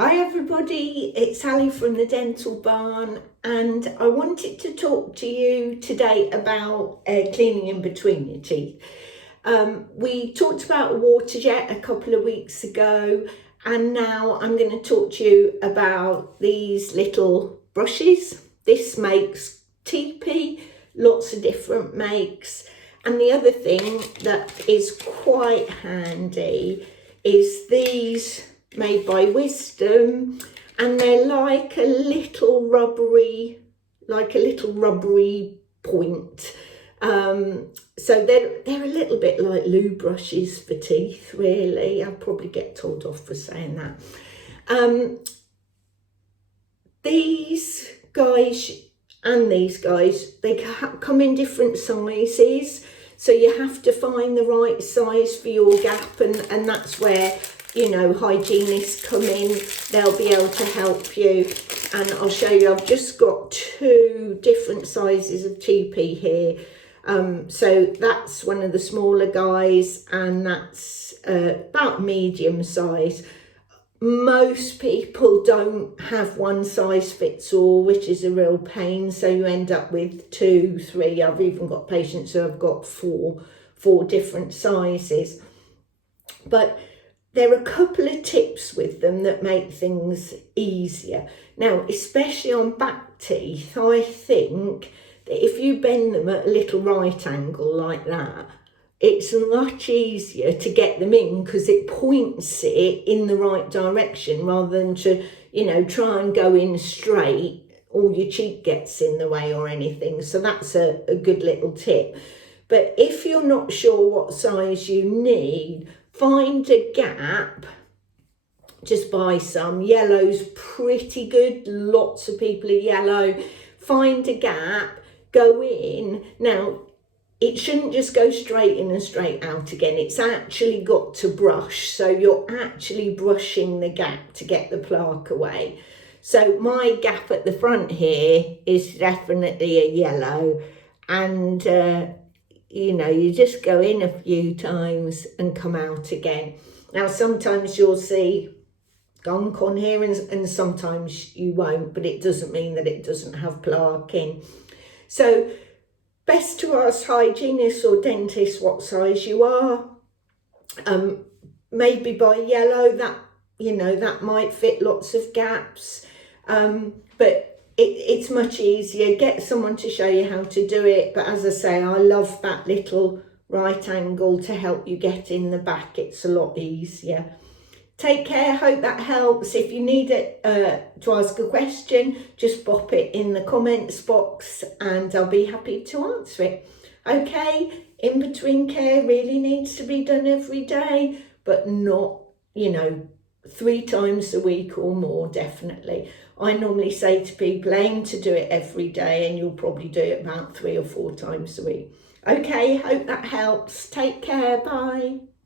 Hi everybody, it's Sally from the Dental Barn, and I wanted to talk to you today about cleaning in between your teeth. We talked about a water jet a couple of weeks ago, and now I'm going to talk to you about these little brushes. This makes TP, lots of different makes, and the other thing that is quite handy is these made by Wisdom, and they're like a little rubbery point. So they're a little bit like loo brushes for teeth, really. I'll probably get told off for saying that. These guys and these guys, they come in different sizes, so you have to find the right size for your gap, and that's where, you know, hygienists come in. They'll be able to help you, and I'll show you. I've just got two different sizes of TP here. So that's one of the smaller guys, and that's about medium size. Most people don't have one size fits all, which is a real pain, so you end up with 2, 3. I've even got patients who have got four different sizes. But there are a couple of tips with them that make things easier. Now, especially on back teeth, I think that if you bend them at a little right angle like that, it's much easier to get them in because it points it in the right direction rather than to, you know, try and go in straight, or your cheek gets in the way or anything. So that's a good little tip. But if you're not sure what size you need, find a gap, just buy some. Yellow's pretty good, lots of people are yellow. Find a gap, go in. Now, it shouldn't just go straight in and straight out again. It's actually got to brush, so you're actually brushing the gap to get the plaque away. So my gap at the front here is definitely a yellow, and you know, you just go in a few times and come out again. Now, sometimes you'll see gunk on here and sometimes you won't, but it doesn't mean that it doesn't have plaque in. So best to ask hygienists or dentists what size you are. Maybe buy yellow, that, you know, that might fit lots of gaps, but it's much easier. Get someone to show you how to do it. But as I say, I love that little right angle to help you get in the back. It's a lot easier. Take care. Hope that helps. If you need it to ask a question, just pop it in the comments box and I'll be happy to answer it. Okay, in between care really needs to be done every day, but not, you know, 3 times a week or more, definitely. I normally say to people, aim to do it every day, and you'll probably do it about 3 or 4 times a week. Okay, hope that helps. Take care. Bye.